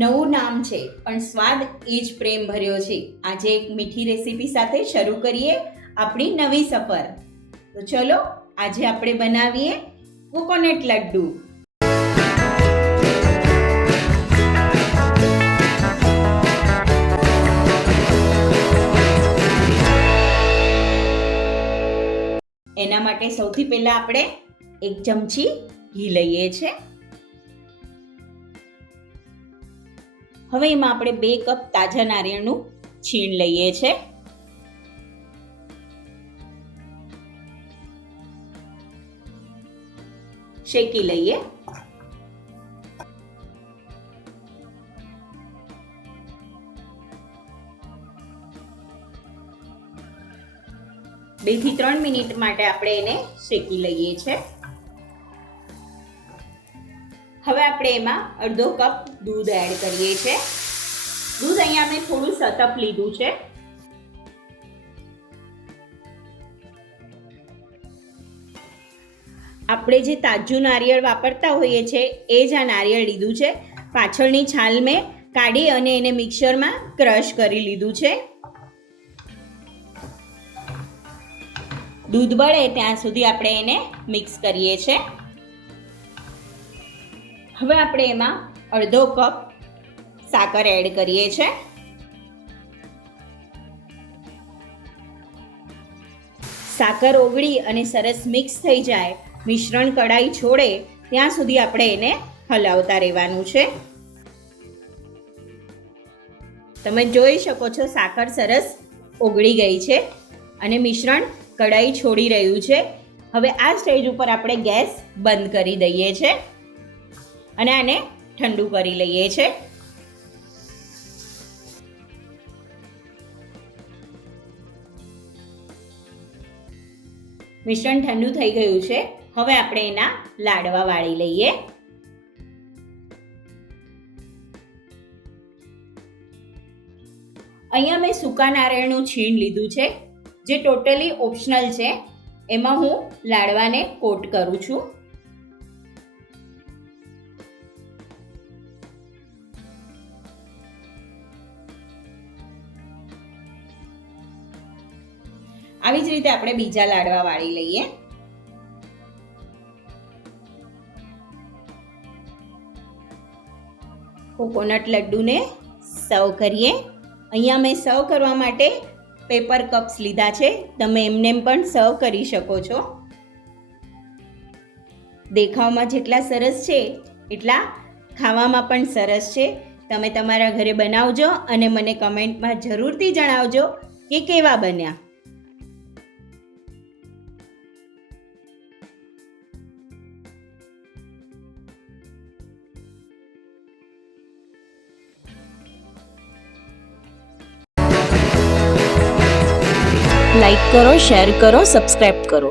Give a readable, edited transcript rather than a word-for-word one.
નવું નામ છે પણ સ્વાદ એ જ પ્રેમ ભર્યો છે. આજે એક મીઠી રેસીપી સાથે શરૂ કરીએ આપણી નવી સફર. તો ચલો આજે આપણે બનાવીએ કોકોનટ લડ્ડુ. એના માટે સૌથી પહેલા આપણે 1 ચમચી ઘી લઈએ છે. હવે એમાં આપણે 2 કપ તાજા નારિયેળનું છીણ લઈએ છે. શેકી લઈએ. બે થી 3 મિનિટ માટે આપણે એને શેકી લઈએ છે. હવે આપણે એમાં અડધો કપ દૂધ એડ કરીએ છે. દૂધ અહીંયા મેં થોડું સતપ લીધું છે. આપણે જે તાજું નારિયેળ વાપરતા હોઈએ છીએ એ જ આ નારિયેળ લીધું છે. પાછળની છાલ મેં કાઢી અને એને મિક્સરમાં ક્રશ કરી લીધું છે. દૂધ બળે ત્યાં સુધી આપણે એને મિક્સ કરીએ છીએ. હવે આપણે એમાં અડધો કપ સાકર એડ કરીએ છીએ. સાકર ઓગળી અને સરસ મિક્સ થઈ જાય, મિશ્રણ કડાઈ છોડે ત્યાં સુધી આપણે એને હલાવતા રહેવાનું છે. તમે જોઈ શકો છો સાકર સરસ ઓગળી ગઈ છે અને મિશ્રણ કડાઈ છોડી રહ્યું છે. હવે આ સ્ટેજ ઉપર આપણે ગેસ બંધ કરી દઈએ છે અને આને ઠંડુ કરી લઈએ છે. મિશ્રણ ઠંડુ થઈ ગયું છે. હવે આપણે એના લાડવા વાળી લઈએ. અહીંયા મેં સૂકા નારિયેળનું છીણ લીધું છે, જે ટોટલી ઓપ્શનલ છે. એમાં હું લાડવાને કોટ કરું છું. આવી જ રીતે આપણે બીજા લાડવા વાળી લઈએ. કોકોનટ લડ્ડુને સર્વ કરીએ. અહીંયા મેં સર્વ કરવા માટે પેપર કપ્સ લીધા છે. તમે એમને પણ સર્વ કરી શકો છો. દેખાવમાં જેટલા સરસ છે એટલા ખાવામાં પણ સરસ છે. તમે તમારા ઘરે બનાવજો અને મને કમેન્ટમાં જરૂરથી જણાવજો કે કેવા બન્યા. લાઈક કરો, શેર કરો, સબસ્ક્રાઇબ કરો.